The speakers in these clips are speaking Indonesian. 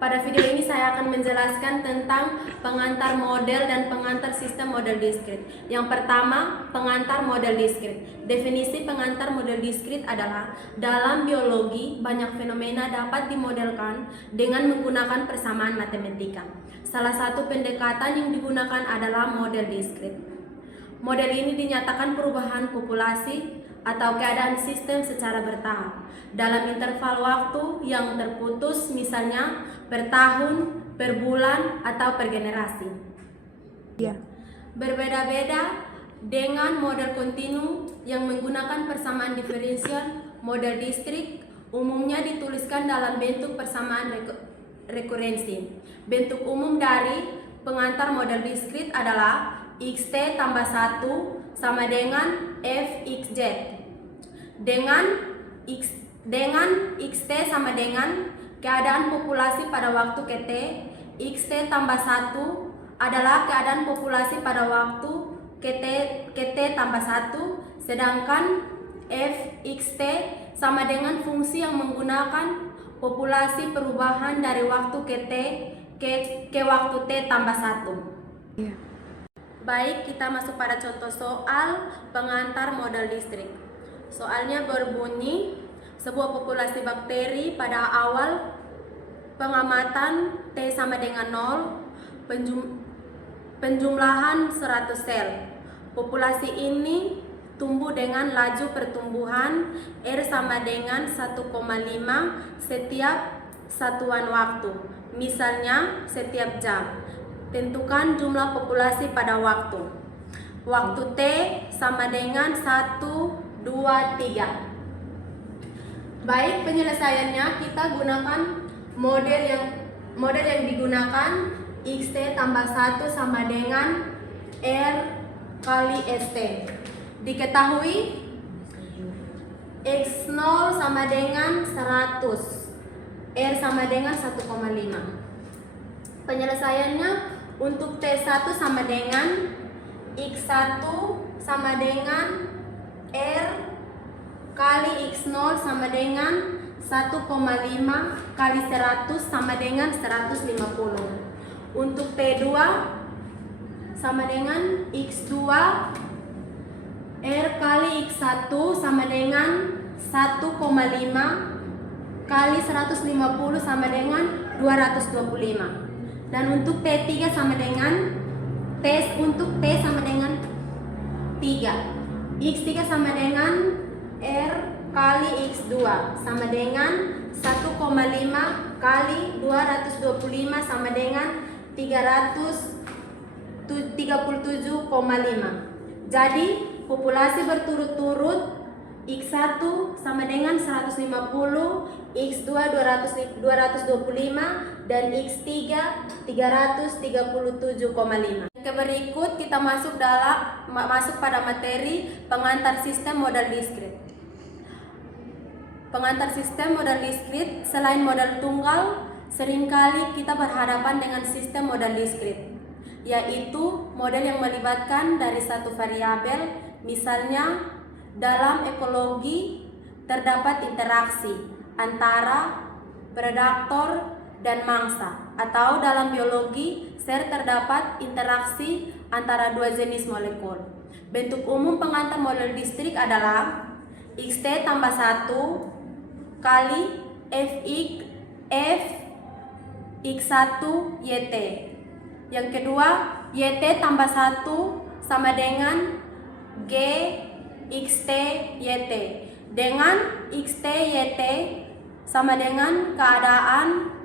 Pada video ini saya akan menjelaskan tentang pengantar model dan pengantar sistem model diskrit. Yang pertama, pengantar model diskrit. Definisi pengantar model diskrit adalah dalam biologi banyak fenomena dapat dimodelkan dengan menggunakan persamaan matematika. Salah satu pendekatan yang digunakan adalah model diskrit. Model ini dinyatakan perubahan populasi atau keadaan sistem secara bertahap dalam interval waktu yang terputus, misalnya per tahun, per bulan, atau per generasi. Berbeda-beda dengan model kontinu yang menggunakan persamaan diferensial. Model diskrit umumnya dituliskan dalam bentuk persamaan rekurensi. Bentuk umum dari pengantar model diskrit adalah xt tambah 1 sama dengan fxz dengan xt sama dengan keadaan populasi pada waktu kt. Xt tambah 1 adalah keadaan populasi pada waktu kt tambah 1, sedangkan fxt sama dengan fungsi yang menggunakan populasi perubahan dari waktu kt ke waktu t tambah 1. Baik, kita masuk pada contoh soal pengantar model diskrit. Soalnya berbunyi, sebuah populasi bakteri pada awal pengamatan T sama dengan 0, penjumlahan 100 sel. Populasi ini tumbuh dengan laju pertumbuhan R sama dengan 1,5 setiap satuan waktu, misalnya setiap jam. Tentukan jumlah populasi pada waktu. Waktu T sama dengan 1, 2, 3. Baik, penyelesaiannya kita gunakan model yang digunakan xt tambah 1 sama dengan R kali st. Diketahui x0 sama dengan 100, R sama dengan 1,5. Penyelesaiannya untuk T1 sama dengan X1 sama dengan R kali X0 sama dengan 1,5 kali 100 sama dengan 150. Untuk T2 sama dengan X2 R kali X1 sama dengan 1,5 kali 150 sama dengan 225. Dan untuk T3 sama dengan T sama dengan 3. X3 sama dengan R kali X2 sama dengan 1,5 kali 225 sama dengan 337,5. Jadi populasi berturut-turut X1 sama dengan 150, X2 225, dan X3 337,5. Berikut kita masuk pada materi pengantar sistem model diskrit. Pengantar sistem model diskrit selain model tunggal, seringkali kita berhadapan dengan sistem model diskrit, yaitu model yang melibatkan dari satu variabel. Misalnya dalam ekologi terdapat interaksi antara predator dan mangsa, atau dalam biologi terdapat interaksi antara dua jenis molekul. Bentuk umum pengantar model diskrit adalah xt tambah 1 kali fx1 yt. Yang kedua, yt tambah 1 sama dengan g xt yt, dengan xt yt sama dengan keadaan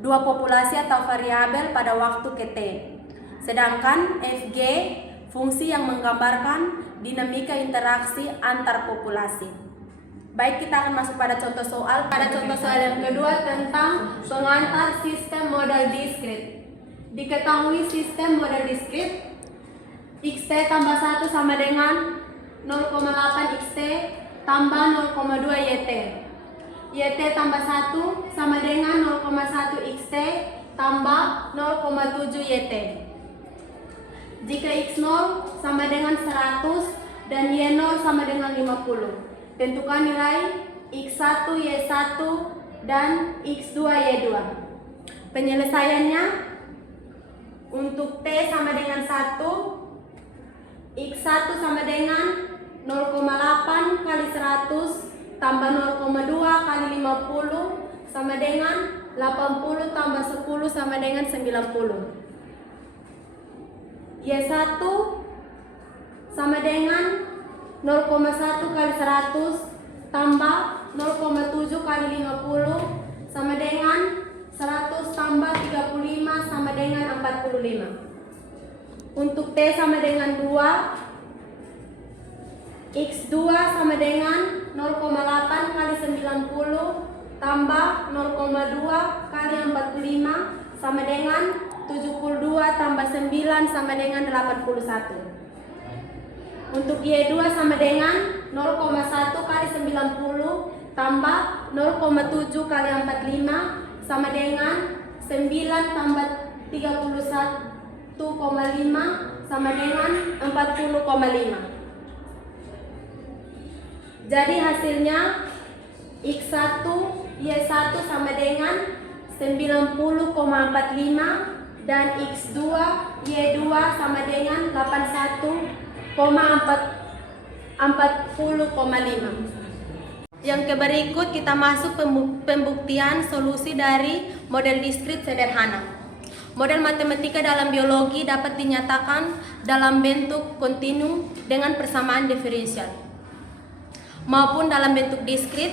dua populasi atau variabel pada waktu kt. Sedangkan fg fungsi yang menggambarkan dinamika interaksi antar populasi. Baik, kita akan masuk pada contoh soal. Pada contoh soal yang kedua tentang pengantar sistem model diskrit. Diketahui sistem model diskrit xt tambah 1 sama dengan 0,8 xt tambah 0,2 yt. Yt tambah 1 sama dengan 0,1 xt tambah 0,7 yt. Jika x0 sama dengan 100 dan y0 sama dengan 50, tentukan nilai x1 y1 dan x2 y2. Penyelesaiannya untuk T sama dengan 1, X1 sama dengan 0,8 kali 100 tambah 0,2 kali 50 sama dengan 80 tambah 10 sama dengan 90. Y1 sama dengan 0,1 kali 100 tambah 0,7 kali 50 sama dengan 100 tambah 35 sama dengan 45. Untuk T sama dengan 2, X2 sama dengan 0,8 kali 90 tambah 0,2 kali 45 sama dengan 72 tambah 9 sama dengan 81. Untuk Y2 sama dengan 0,1 kali 90 tambah 0,7 kali 45 sama dengan 9 tambah 31,5 sama dengan 40,5. Jadi hasilnya X1 Y1 sama dengan 90,45 dan X2 Y2 sama dengan 81,40,5. Yang berikut kita masuk pembuktian solusi dari model diskrit sederhana. Model matematika dalam biologi dapat dinyatakan dalam bentuk kontinu dengan persamaan diferensial maupun dalam bentuk diskrit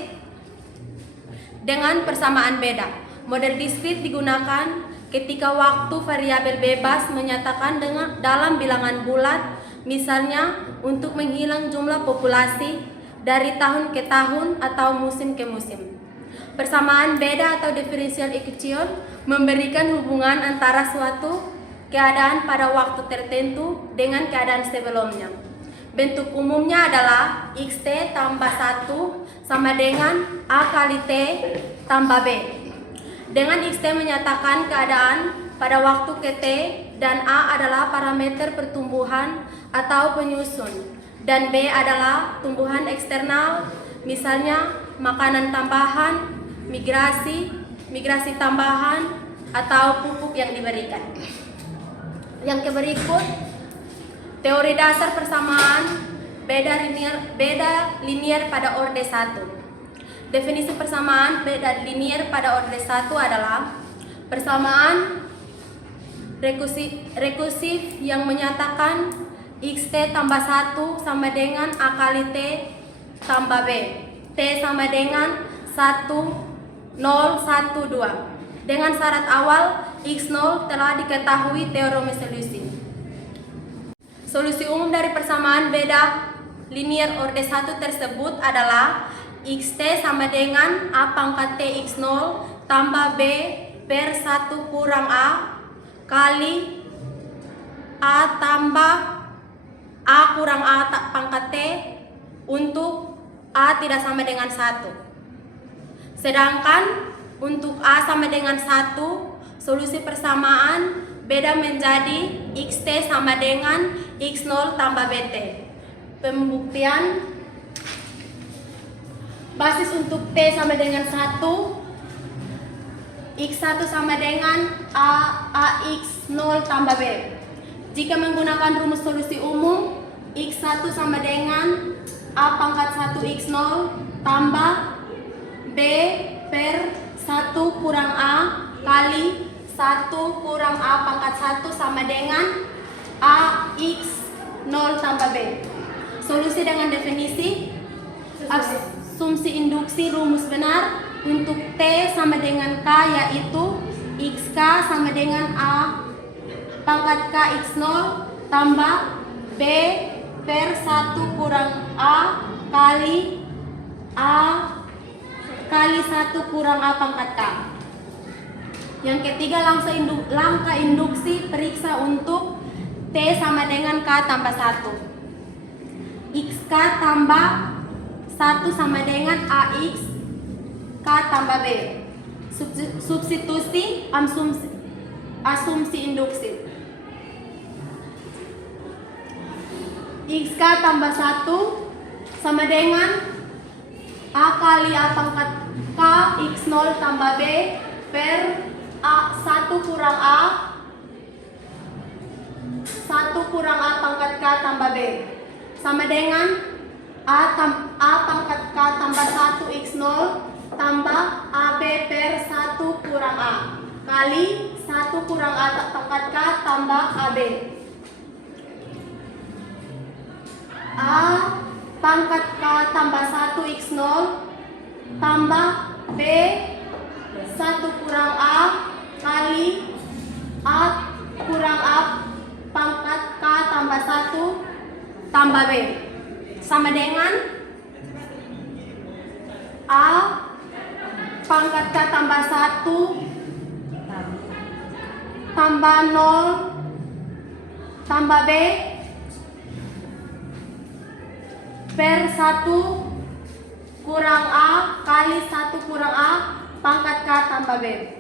dengan persamaan beda. Model diskrit digunakan ketika waktu variabel bebas menyatakan dalam bilangan bulat, misalnya untuk menghilang jumlah populasi dari tahun ke tahun atau musim ke musim. Persamaan beda atau differential equation memberikan hubungan antara suatu keadaan pada waktu tertentu dengan keadaan sebelumnya. Bentuk umumnya adalah Xt tambah 1 sama dengan A kali T tambah B. Dengan Xt menyatakan keadaan pada waktu ke T dan A adalah parameter pertumbuhan atau penyusun, dan B adalah tumbuhan eksternal, misalnya makanan tambahan, migrasi tambahan, atau pupuk yang diberikan. Yang berikut, teori dasar persamaan beda linier pada orde 1. Definisi persamaan beda linier pada orde 1 adalah persamaan rekursif yang menyatakan Xt tambah 1 sama dengan A kali T tambah B. T sama dengan 1, 0, 1, 2. Dengan syarat awal X0 telah diketahui teorema solusi. Solusi umum dari persamaan beda linier orde 1 tersebut adalah Xt sama dengan A pangkat T X0 tambah B per 1 kurang A kali A tambah A kurang A pangkat T untuk A tidak sama dengan 1. Sedangkan untuk A sama dengan 1, solusi persamaan beda menjadi Xt sama dengan X0 tambah BT. Pembuktian basis untuk T sama dengan 1, X1 sama dengan AX0 tambah B. Jika menggunakan rumus solusi umum, X1 sama dengan A pangkat 1 X0 tambah B per 1 kurang A kali 1 kurang A pangkat 1 sama dengan AX0 tambah B. Solusi dengan definisi asumsi induksi rumus benar untuk T sama dengan K, yaitu XK sama dengan A pangkat K X0 tambah B per 1 kurang A kali A kali 1 kurang A pangkat K. Yang ketiga, langkah induksi periksa untuk T sama dengan K tambah 1. XK tambah 1 sama dengan AX K tambah B. Substitusi asumsi induksi. XK tambah 1 sama dengan A kali A pangkat K X0 tambah B per A1 B. Sama dengan A pangkat K tambah 1 X0 tambah AB per 1 kurang A kali 1 kurang A pangkat K tambah AB. A pangkat K tambah 1 X0 tambah B 1 kurang A kali A kurang A pangkat K tambah 1 tambah B sama dengan A pangkat K tambah 1 tambah 0 tambah B per 1 kurang A kali 1 kurang A pangkat K tambah B.